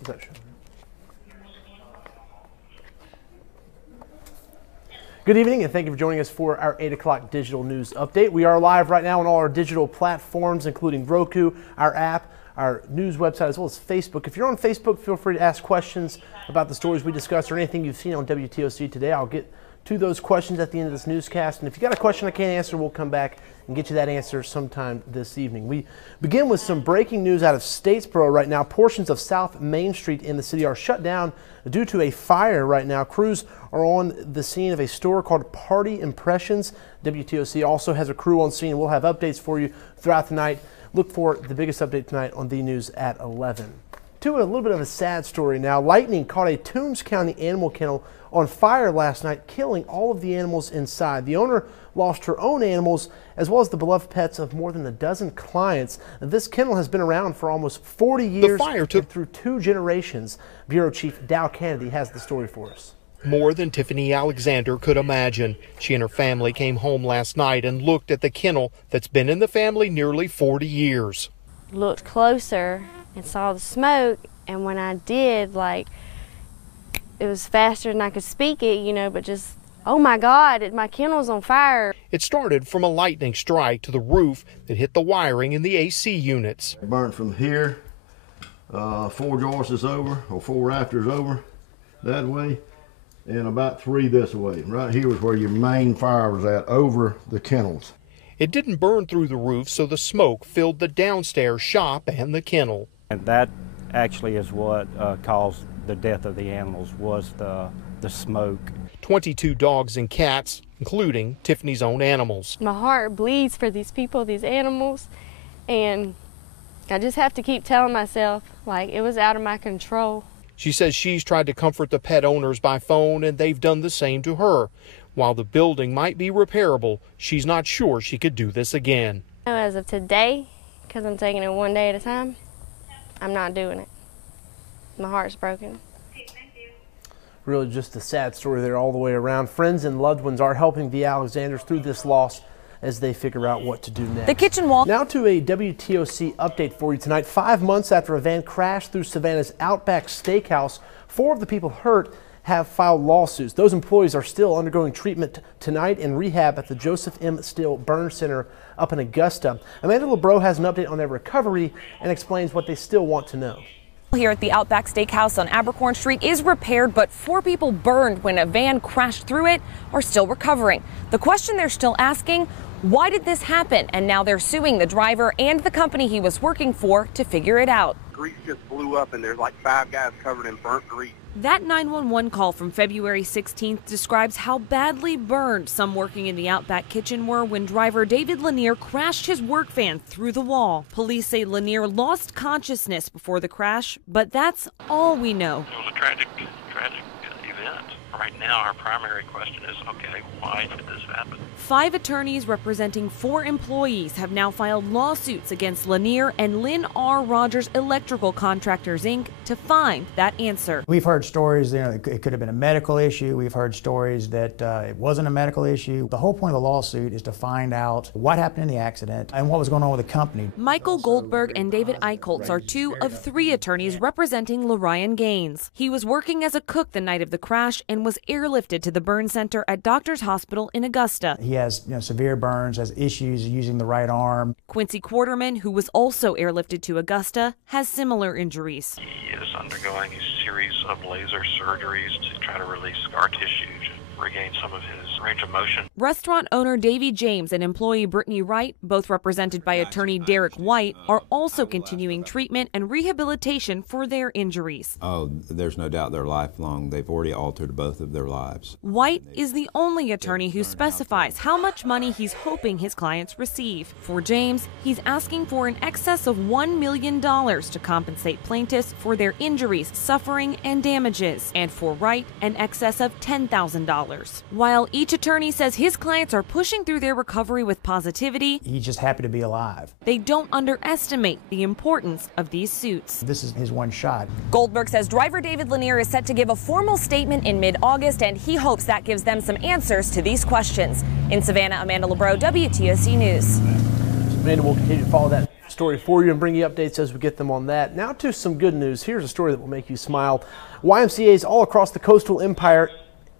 Is that showing? Good evening, and thank you for joining us for our 8 o'clock digital news update. We are live right now on all our digital platforms, including Roku, our app, our news website, as well as Facebook. If you're on Facebook, feel free to ask questions about the stories we discussed or anything you've seen on WTOC today. I'll get to those questions at the end of this newscast. And if you got a question I can't answer, we'll come back and get you that answer sometime this evening. We begin with some breaking news out of Statesboro right now. Portions of South Main Street in the city are shut down due to a fire right now. Crews are on the scene of a store called Party Impressions. WTOC also has a crew on scene. We'll have updates for you throughout the night. Look for the biggest update tonight on the news at 11. To a little bit of a sad story now. Lightning caught a Toombs County animal kennel on fire last night, killing all of the animals inside. The owner lost her own animals as well as the beloved pets of more than a dozen clients. This kennel has been around for almost 40 years. The fire took through 2 generations. Bureau Chief Dow Kennedy has the story for us. More than Tiffany Alexander could imagine. She and her family came home last night and looked at the kennel that's been in the family nearly 40 years. Looked closer and saw the smoke, and when I did, it was faster than I could speak it, but just, oh my God, my kennel's on fire. It started from a lightning strike to the roof that hit the wiring in the AC units. It burned from here, 4 joists over, or 4 rafters over that way, and about 3 this way. Right here was where your main fire was at, over the kennels. It didn't burn through the roof, so the smoke filled the downstairs shop and the kennel. And that actually is what caused the death of the animals, was the smoke. 22 dogs and cats, including Tiffany's own animals. My heart bleeds for these people, these animals, and I just have to keep telling myself, it was out of my control. She says she's tried to comfort the pet owners by phone, and they've done the same to her. While the building might be repairable, she's not sure she could do this again. As of today, because I'm taking it one day at a time, I'm not doing it. My heart's broken. Really just a sad story there all the way around. Friends and loved ones are helping the Alexanders through this loss as they figure out what to do next. The kitchen wall. Now to a WTOC update for you tonight. 5 months after a van crashed through Savannah's Outback Steakhouse, 4 of the people hurt have filed lawsuits. Those employees are still undergoing treatment tonight in rehab at the Joseph M. Steele Burn Center up in Augusta. Amanda LeBreau has an update on their recovery and explains what they still want to know. Here at the Outback Steakhouse on Abercorn Street is repaired, but 4 people burned when a van crashed through it are still recovering. The question they're still asking, why did this happen? And now they're suing the driver and the company he was working for to figure it out. Grease just blew up and there's 5 guys covered in burnt grease. That 911 call from February 16th describes how badly burned some working in the Outback kitchen were when driver David Lanier crashed his work van through the wall. Police say Lanier lost consciousness before the crash, but that's all we know. It was a tragic event. Right now, our primary question is, okay, why did this happen? 5 attorneys representing 4 employees have now filed lawsuits against Lanier and Lynn R. Rogers Electrical Contractors, Inc. to find that answer. We've heard stories, it could have been a medical issue. We've heard stories that it wasn't a medical issue. The whole point of the lawsuit is to find out what happened in the accident and what was going on with the company. Michael Goldberg and David Eichholz are 2 of 3 attorneys representing LaRyan Gaines. He was working as a cook the night of the crash and was airlifted to the burn center at Doctors Hospital in Augusta. He has severe burns, has issues using the right arm. Quincy Quarterman, who was also airlifted to Augusta, has similar injuries. He is undergoing a series of laser surgeries to try to release scar tissue to regain some of his range of motion. Restaurant owner Davy James and employee Brittany Wright, both represented by attorney Derek White, are also continuing treatment and rehabilitation for their injuries. Oh, there's no doubt they're lifelong. They've already altered both of their lives. White is the only attorney who specifies how much money he's hoping his clients receive. For James, he's asking for an excess of $1 million to compensate plaintiffs for their injuries, suffering, and damages, and for Wright, an excess of $10,000. While each attorney says his clients are pushing through their recovery with positivity, he's just happy to be alive. They don't underestimate the importance of these suits. This is his one shot. Goldberg says driver David Lanier is set to give a formal statement in mid-August, and he hopes that gives them some answers to these questions. In Savannah, Amanda LeBreau, WTOC News. Amanda will continue to follow that story for you and bring you updates as we get them on that. Now to some good news. Here's a story that will make you smile. YMCA's all across the coastal empire,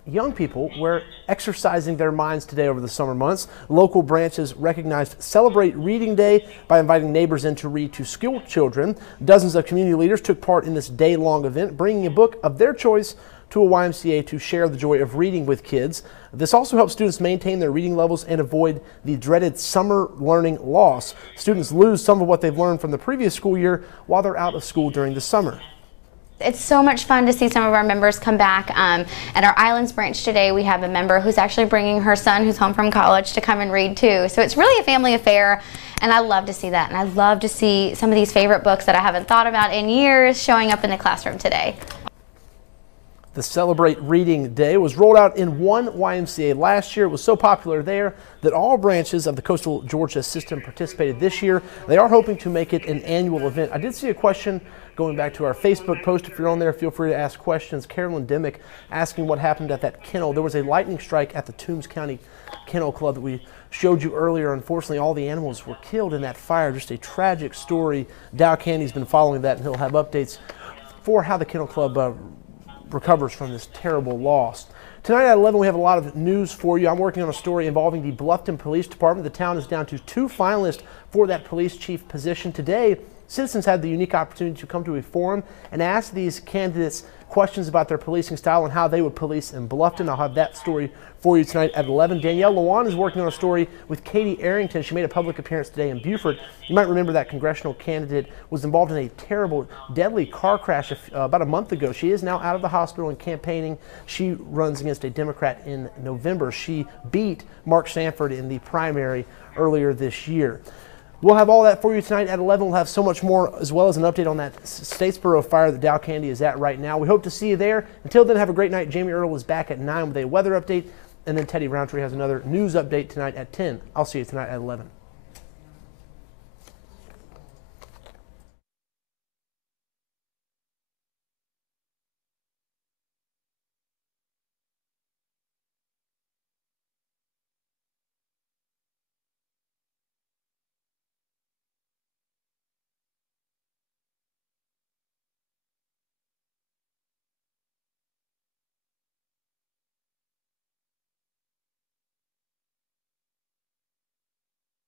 young people were exercising their minds today over the summer months. Local branches recognized Celebrate Reading Day by inviting neighbors in to read to school children. Dozens of community leaders took part in this day-long event, bringing a book of their choice to a YMCA to share the joy of reading with kids. This also helps students maintain their reading levels and avoid the dreaded summer learning loss. Students lose some of what they've learned from the previous school year while they're out of school during the summer. It's so much fun to see some of our members come back. At our Islands branch today, we have a member who's actually bringing her son who's home from college to come and read too. So it's really a family affair, and I love to see that. And I love to see some of these favorite books that I haven't thought about in years showing up in the classroom today. The Celebrate Reading Day was rolled out in one YMCA last year. It was so popular there that all branches of the Coastal Georgia system participated this year. They are hoping to make it an annual event. I did see a question going back to our Facebook post. If you're on there, feel free to ask questions. Carolyn Dimmick asking what happened at that kennel. There was a lightning strike at the Toombs County Kennel Club that we showed you earlier. Unfortunately, all the animals were killed in that fire. Just a tragic story. Dow Candy's been following that, and he'll have updates for how the Kennel Club recovers from this terrible loss. Tonight at 11, we have a lot of news for you. I'm working on a story involving the Bluffton Police Department. The town is down to 2 finalists for that police chief position. Today, citizens had the unique opportunity to come to a forum and ask these candidates questions about their policing style and how they would police in Bluffton. I'll have that story for you tonight at 11. Danielle Lewan is working on a story with Katie Arrington. She made a public appearance today in Beaufort. You might remember that congressional candidate was involved in a terrible, deadly car crash about a month ago. She is now out of the hospital and campaigning. She runs against a Democrat in November. She beat Mark Sanford in the primary earlier this year. We'll have all that for you tonight at 11. We'll have so much more, as well as an update on that Statesboro fire that Dow Candy is at right now. We hope to see you there. Until then, have a great night. Jamie Earl is back at 9 with a weather update, and then Teddy Roundtree has another news update tonight at 10. I'll see you tonight at 11.